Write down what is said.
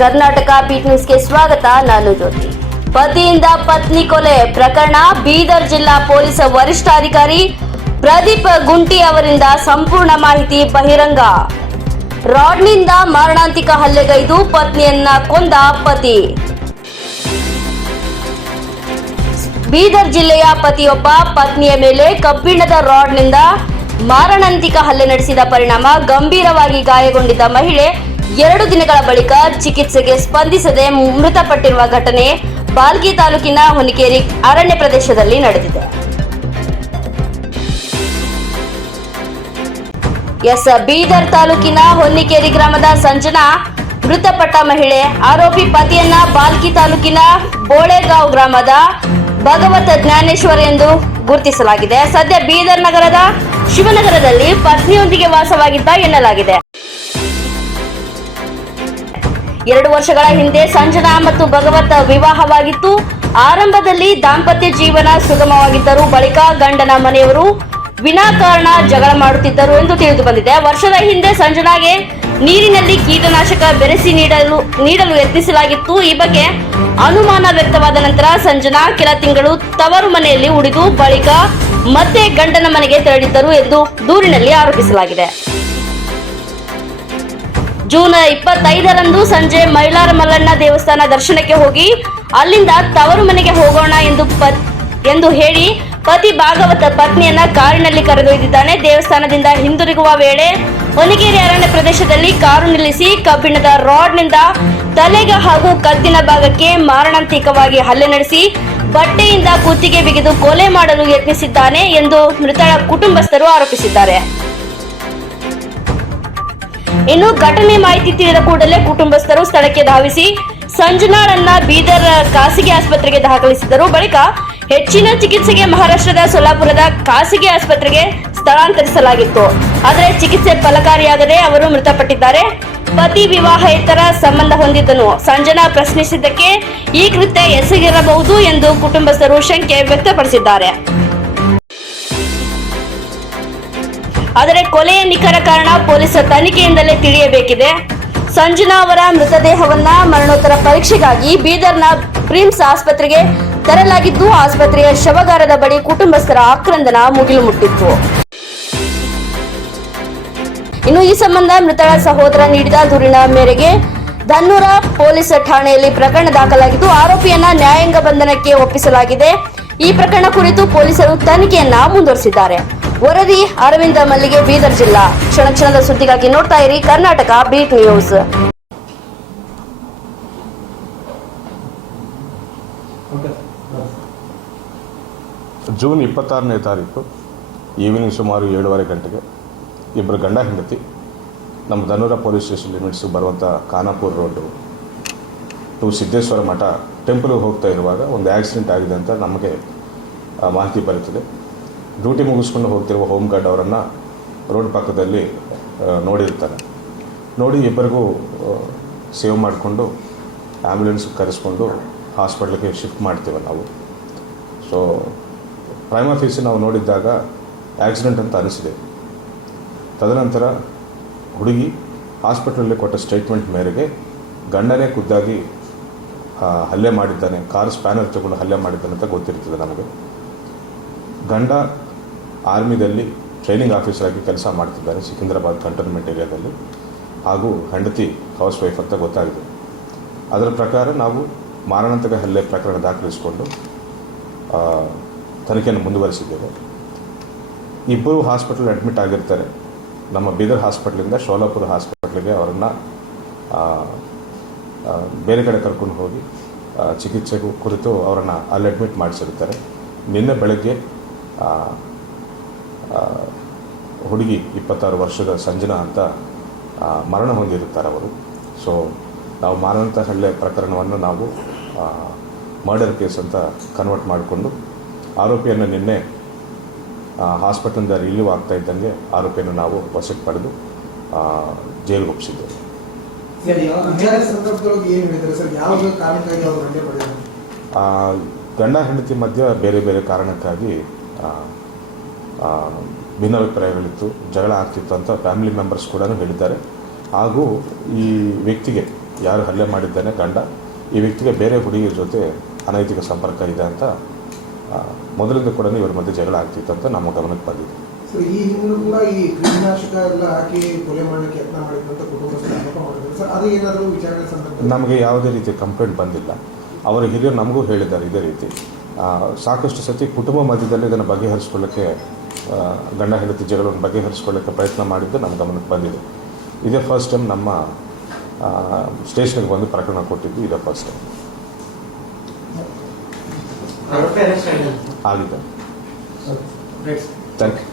Karnataka beet ನ್ಯೂಸ್ಗೆ ಸ್ವಾಗತ. ನಾನು ಜ್ಯೋತಿ. ಪತಿಯಿಂದ ಪತ್ನಿ ಕೊಲೆ ಪ್ರಕರಣ ಬೀದರ್ ಜಿಲ್ಲಾ ಪೊಲೀಸ್ ವರಿಷ್ಠಾಧಿಕಾರಿ ಪ್ರದೀಪ್ ಗುಂಟಿ ಅವರಿಂದ ಸಂಪೂರ್ಣ ಮಾಹಿತಿ ಬಹಿರಂಗ. ರಾಡ್ನಿಂದ ಮಾರಣಾಂತಿಕ ಹಲ್ಲೆಗೈದು ಪತ್ನಿಯನ್ನ ಕೊಂದ ಪತಿ. ಬೀದರ್ ಜಿಲ್ಲೆಯ ಪತಿಯೊಬ್ಬ ಪತ್ನಿಯ ಮೇಲೆ ಕಬ್ಬಿಣದ ರಾಡ್ನಿಂದ ಮಾರಣಾಂತಿಕ ಹಲ್ಲೆ ನಡೆಸಿದ ಪರಿಣಾಮ ಗಂಭೀರವಾಗಿ ಗಾಯಗೊಂಡಿದ್ದ ಮಹಿಳೆ 2 ದಿನಗಳ ಬಳಿಕ ಚಿಕಿತ್ಸೆಗೆ ಸ್ಪಂದಿಸದೆ ಮೃತಪಟ್ಟಿರುವ ಘಟನೆ ಬಾಲ್ಕಿ ತಾಲೂಕಿನ ಹೊನ್ನಿಕೇರಿ ಅರಣ್ಯ ಪ್ರದೇಶದಲ್ಲಿ ನಡೆದಿದೆ. ಬೀದರ್ ತಾಲೂಕಿನ ಹೊನ್ನಿಕೇರಿ ಗ್ರಾಮದ ಸಂಜನಾ ಮೃತಪಟ್ಟ ಮಹಿಳೆ. ಆರೋಪಿ ಪತಿಯನ್ನ ಬಾಲ್ಕಿ ತಾಲೂಕಿನ ಬೋಳೆಗಾಂವ್ ಗ್ರಾಮದ ಭಗವತ ಜ್ಞಾನೇಶ್ವರ ಎಂದು ಗುರುತಿಸಲಾಗಿದೆ. ಸದ್ಯ ಬೀದರ್ ನಗರದ ಶಿವನಗರದಲ್ಲಿ ಪತ್ನಿಯೊಂದಿಗೆ ವಾಸವಾಗಿದ್ದ ಎನ್ನಲಾಗಿದೆ. 2 ವರ್ಷಗಳ ಹಿಂದೆ ಸಂಜನಾ ಮತ್ತು ಭಗವತ್ ವಿವಾಹವಾಗಿತ್ತು. ಆರಂಭದಲ್ಲಿ ದಾಂಪತ್ಯ ಜೀವನ ಸುಗಮವಾಗಿದ್ದರು. ಬಳಿಕ ಗಂಡನ ಮನೆಯವರು ವಿನಾಕಾರಣ ಜಗಳ ಮಾಡುತ್ತಿದ್ದರು ಎಂದು ತಿಳಿದು ಬಂದಿದೆ. ವರ್ಷದ ಹಿಂದೆ ಸಂಜನಾಗೆ ನೀರಿನಲ್ಲಿ ಕೀಟನಾಶಕ ಬೆರೆಸಿ ನೀಡಲು ಯತ್ನಿಸಲಾಗಿತ್ತು. ಈ ಬಗ್ಗೆ ಅನುಮಾನ ವ್ಯಕ್ತವಾದ ನಂತರ ಸಂಜನಾ ಕೆಲ ತಿಂಗಳು ತವರು ಮನೆಯಲ್ಲಿ ಉಳಿದು ಬಳಿಕ ಮತ್ತೆ ಗಂಡನ ಮನೆಗೆ ತೆರಳಿದ್ದರು ಎಂದು ದೂರಿನಲ್ಲಿ ಆರೋಪಿಸಲಾಗಿದೆ. ಜೂನ್ 25ರಂದು ಸಂಜೆ ಮೈಲಾರ ಮಲ್ಲಣ್ಣ ದೇವಸ್ಥಾನ ದರ್ಶನಕ್ಕೆ ಹೋಗಿ ಅಲ್ಲಿಂದ ತವರು ಮನೆಗೆ ಹೋಗೋಣ ಎಂದು ಹೇಳಿ ಪತಿ ಭಾಗವತ ಪತ್ನಿಯನ್ನ ಕಾರಿನಲ್ಲಿ ಕರೆದೊಯ್ದಿದ್ದಾನೆ. ದೇವಸ್ಥಾನದಿಂದ ಹಿಂದಿರುಗುವ ವೇಳೆ ಹೊನ್ನಿಕೇರಿ ಅರಣ್ಯ ಪ್ರದೇಶದಲ್ಲಿ ಕಾರು ನಿಲ್ಲಿಸಿ ಕಬ್ಬಿಣದ ರಾಡ್ನಿಂದ ತಲೆಗೆ ಹಾಗೂ ಕತ್ತಿನ ಭಾಗಕ್ಕೆ ಮಾರಣಾಂತಿಕವಾಗಿ ಹಲ್ಲೆ ನಡೆಸಿ ಬಟ್ಟೆಯಿಂದ ಕುತ್ತಿಗೆ ಬಿಗಿದು ಕೊಲೆ ಮಾಡಲು ಯತ್ನಿಸಿದ್ದಾನೆ ಎಂದು ಮೃತರ ಕುಟುಂಬಸ್ಥರು ಆರೋಪಿಸಿದ್ದಾರೆ. ಇನ್ನು ಘಟನೆ ಮಾಹಿತಿ ತಿಳಿದ ಕೂಡಲೇ ಕುಟುಂಬಸ್ಥರು ಸ್ಥಳಕ್ಕೆ ಧಾವಿಸಿ ಸಂಜನಾಳನ್ನ ಬೀದರ್ ಖಾಸಗಿ ಆಸ್ಪತ್ರೆಗೆ ದಾಖಲಿಸಿದರು. ಬಳಿಕ ಹೆಚ್ಚಿನ ಚಿಕಿತ್ಸೆಗೆ ಮಹಾರಾಷ್ಟ್ರದ ಸೊಲ್ಲಾಪುರದ ಖಾಸಗಿ ಆಸ್ಪತ್ರೆಗೆ ಸ್ಥಳಾಂತರಿಸಲಾಗಿತ್ತು. ಆದರೆ ಚಿಕಿತ್ಸೆ ಫಲಕಾರಿಯಾಗದೆ ಅವರು ಮೃತಪಟ್ಟಿದ್ದಾರೆ. ಪತಿ ವಿವಾಹೇತರ ಸಂಬಂಧ ಹೊಂದಿದ್ದನು. ಸಂಜನಾ ಪ್ರಶ್ನಿಸಿದ್ದಕ್ಕೆ ಈ ಕೃತ್ಯ ಎಸಗಿರಬಹುದು ಎಂದು ಕುಟುಂಬಸ್ಥರು ಶಂಕೆ ವ್ಯಕ್ತಪಡಿಸಿದ್ದಾರೆ. ಆದರೆ ಕೊಲೆಯ ನಿಖರ ಕಾರಣ ಪೊಲೀಸರ ತನಿಖೆಯಿಂದಲೇ ತಿಳಿಯಬೇಕಿದೆ. ಸಂಜನಾ ಅವರ ಮೃತದೇಹವನ್ನ ಮರಣೋತ್ತರ ಪರೀಕ್ಷೆಗಾಗಿ ಬೀದರ್ನ ಪ್ರಿಮ್ಸ್ ಆಸ್ಪತ್ರೆಗೆ ತರಲಾಗಿದ್ದು, ಆಸ್ಪತ್ರೆಯ ಶವಗಾರದ ಬಳಿ ಕುಟುಂಬಸ್ಥರ ಆಕ್ರಂದನ ಮುಗಿಲು ಮುಟ್ಟಿತ್ತು. ಇನ್ನು ಈ ಸಂಬಂಧ ಮೃತರ ಸಹೋದರ ನೀಡಿದ ದೂರಿನ ಮೇರೆಗೆ ಧನ್ನೂರ ಪೊಲೀಸ್ ಠಾಣೆಯಲ್ಲಿ ಪ್ರಕರಣ ದಾಖಲಾಗಿದ್ದು, ಆರೋಪಿಯನ್ನ ನ್ಯಾಯಾಂಗ ಬಂಧನಕ್ಕೆ ಒಪ್ಪಿಸಲಾಗಿದೆ. ಈ ಪ್ರಕರಣ ಕುರಿತು ಪೊಲೀಸರು ತನಿಖೆಯನ್ನ ಮುಂದುವರಿಸಿದ್ದಾರೆ. ವರದಿ ಅರವಿಂದ ಮಲ್ಲಿಗೆ, ಬೀದರ್ ಜಿಲ್ಲಾ. ಕ್ಷಣ ಕ್ಷಣದ ಸುದ್ದಿಗಾಗಿ ನೋಡ್ತಾ ಇರಿ ಕರ್ನಾಟಕ ಬೀಟ್ ನ್ಯೂಸ್. ಜೂನ್ 26ನೇ ತಾರೀಕು ಈವ್ನಿಂಗ್ ಸುಮಾರು 7:30 ಗಂಟೆಗೆ ಇಬ್ಬರು ಗಂಡ ಹೆಂಡತಿ ನಮ್ಮ ಧನ್ನೂರ ಪೊಲೀಸ್ ಸ್ಟೇಷನ್ ಲಿಮಿಟ್ಸ್ ಬರುವಂಥ ಖಾನಾಪುರ ರೋಡು ಟು ಸಿದ್ದೇಶ್ವರ ಮಠ ಟೆಂಪಲ್ಗೆ ಹೋಗ್ತಾ ಇರುವಾಗ ಒಂದು ಆಕ್ಸಿಡೆಂಟ್ ಆಗಿದೆ ಅಂತ ನಮಗೆ ಮಾಹಿತಿ ಬರುತ್ತದೆ. ಡ್ಯೂಟಿ ಮುಗಿಸ್ಕೊಂಡು ಹೋಗ್ತಿರುವ ಹೋಮ್ ಗಾರ್ಡ್ ಅವರನ್ನು ರೋಡ್ ಪಕ್ಕದಲ್ಲಿ ನೋಡಿರ್ತಾರೆ. ನೋಡಿ ಇಬ್ಬರಿಗೂ ಸೇವ್ ಮಾಡಿಕೊಂಡು ಆ್ಯಂಬುಲೆನ್ಸ್ ಕರೆಸ್ಕೊಂಡು ಹಾಸ್ಪಿಟ್ಲಿಗೆ ಶಿಫ್ಟ್ ಮಾಡ್ತೀವಿ ನಾವು. ಸೊ ಪ್ರೈಮ್ ಆಫೀಸ್ ನಾವು ನೋಡಿದ್ದಾಗ ಆಕ್ಸಿಡೆಂಟ್ ಅಂತ ಅನಿಸಿದೆ. ತದನಂತರ ಹುಡುಗಿ ಹಾಸ್ಪಿಟ್ಲಲ್ಲಿ ಕೊಟ್ಟ ಸ್ಟೇಟ್ಮೆಂಟ್ ಮೇರೆಗೆ ಗಂಡನೇ ಖುದ್ದಾಗಿ ಹಲ್ಲೆ ಮಾಡಿದ್ದಾನೆ, ಕಾರ್ ಸ್ಪ್ಯಾನರ್ ತಗೊಂಡು ಹಲ್ಲೆ ಮಾಡಿದ್ದಾನೆ ಅಂತ ಗೊತ್ತಿರ್ತದೆ ನಮಗೆ. ಗಂಡ ಆರ್ಮಿದಲ್ಲಿ ಟ್ರೈನಿಂಗ್ ಆಫೀಸರ್ ಆಗಿ ಕೆಲಸ ಮಾಡ್ತಿದ್ದಾರೆ ಸಿಕಿಂದ್ರಾಬಾದ್ ಕಂಟೋನ್ಮೆಂಟ್ ಏರಿಯಾದಲ್ಲಿ, ಹಾಗೂ ಹೆಂಡತಿ ಹೌಸ್ ವೈಫ್ ಅಂತ ಗೊತ್ತಾಗಿದೆ. ಅದರ ಪ್ರಕಾರ ನಾವು ಮಾರಣಾಂತಿಕ ಹಲ್ಲೆ ಪ್ರಕರಣ ದಾಖಲಿಸಿಕೊಂಡು ತನಿಖೆಯನ್ನು ಮುಂದುವರಿಸಿದ್ದೇವೆ. ಇಬ್ಬರು ಹಾಸ್ಪಿಟಲ್ ಅಡ್ಮಿಟ್ ಆಗಿರ್ತಾರೆ. ನಮ್ಮ ಬೀದರ್ ಹಾಸ್ಪಿಟ್ಲಿಂದ ಸೋಲಾಪುರ ಹಾಸ್ಪಿಟ್ಲಿಗೆ ಅವರನ್ನು ಬೇರೆ ಕಡೆ ಕರ್ಕೊಂಡು ಹೋಗಿ ಚಿಕಿತ್ಸೆ ಕುರಿತು ಅವರನ್ನು ಅಲ್ಲಿ ಅಡ್ಮಿಟ್ ಮಾಡಿಸಿರ್ತಾರೆ. ನಿನ್ನೆ ಬೆಳಗ್ಗೆ ಹುಡುಗಿ 26 ವರ್ಷದ ಸಂಜನಾ ಅಂತ ಮರಣ ಹೊಂದಿರುತ್ತಾರೆ ಅವರು. ಸೊ ನಾವು ಮಾರಣಾಂತಿಕ ಹಲ್ಲೆ ಪ್ರಕರಣವನ್ನು ನಾವು ಮರ್ಡರ್ ಕೇಸ್ ಅಂತ ಕನ್ವರ್ಟ್ ಮಾಡಿಕೊಂಡು ಆರೋಪಿಯನ್ನು ನಿನ್ನೆ ಹಾಸ್ಪಿಟಲಿಂದ ರಿಲೀವ್ ಆಗ್ತಾ ಇದ್ದಂಗೆ ಆರೋಪಿಯನ್ನು ನಾವು ವಶಕ್ಕೆ ಪಡೆದು ಜೈಲಿಗೆ ಒಪ್ಪಿಸಿದ್ದೇವೆ. ಗಂಡ ಹೆಂಡತಿ ಮಧ್ಯ ಬೇರೆ ಬೇರೆ ಕಾರಣಕ್ಕಾಗಿ ಭಿನ್ನಾಭಿಪ್ರಾಯಗಳಿತ್ತು, ಜಗಳ ಆಗ್ತಿತ್ತು ಅಂತ ಫ್ಯಾಮಿಲಿ ಮೆಂಬರ್ಸ್ ಕೂಡ ಹೇಳಿದ್ದಾರೆ. ಹಾಗೂ ಈ ವ್ಯಕ್ತಿಗೆ ಯಾರು ಹಲ್ಲೆ ಮಾಡಿದ್ದಾನೆ ಗಂಡ, ಈ ವ್ಯಕ್ತಿಗೆ ಬೇರೆ ಹುಡುಗಿಯ ಜೊತೆ ಅನೈತಿಕ ಸಂಪರ್ಕ ಇದೆ ಅಂತ ಮೊದಲಿಂದ ಕೂಡ ಇವ್ರ ಮಧ್ಯೆ ಜಗಳ ಆಗ್ತಿತ್ತು ಅಂತ ನಮ್ಮ ಗಮನಕ್ಕೆ ಬಂದಿದೆ. ಸೊ ಈ ಹಿಂದೂ ಕೂಡ ಈ ಕ್ರಿಮಿನಾಶಕ ಎಲ್ಲ ಹಾಕಿ ಕೊಲೆ ಮಾಡಲಿಕ್ಕೆ ಯತ್ನ ಮಾಡಿದಂತ ಕುಟುಂಬಸ್ಥರು ಆರೋಪ ಮಾಡಿದ್ರು ಸರ್. ಅದು ಏನಾದರೂ ವಿಚಾರಣೆ ಸಂದರ್ಭದಲ್ಲಿ ನಮಗೆ ಯಾವುದೇ ರೀತಿ ಕಂಪ್ಲೇಂಟ್ ಬಂದಿಲ್ಲ. ಅವರ ಹಿರಿಯರು ನಮಗೂ ಹೇಳಿದ್ದಾರೆ ಇದೇ ರೀತಿ. ಸಾಕಷ್ಟು ಸತಿ ಕುಟುಂಬ ಮಧ್ಯದಲ್ಲಿ ಇದನ್ನು ಬಗೆಹರಿಸ್ಕೊಳ್ಳೋಕ್ಕೆ ಗಂಡ ಹೆಂಡತಿ ಜಗಳವನ್ನು ಬಗೆಹರಿಸ್ಕೊಳ್ಳೋಕ್ಕೆ ಪ್ರಯತ್ನ ಮಾಡಿದ್ದು ನಮ್ಮ ಗಮನಕ್ಕೆ ಬಂದಿದೆ. ಇದೇ ಫಸ್ಟ್ ಟೈಮ್ ನಮ್ಮ ಸ್ಟೇಷನ್ಗೆ ಬಂದು ಪ್ರಕರಣ ಕೊಟ್ಟಿದ್ದು ಇದೇ ಫಸ್ಟ್ ಟೈಮ್ ಆಗಿದೆ. Thank you.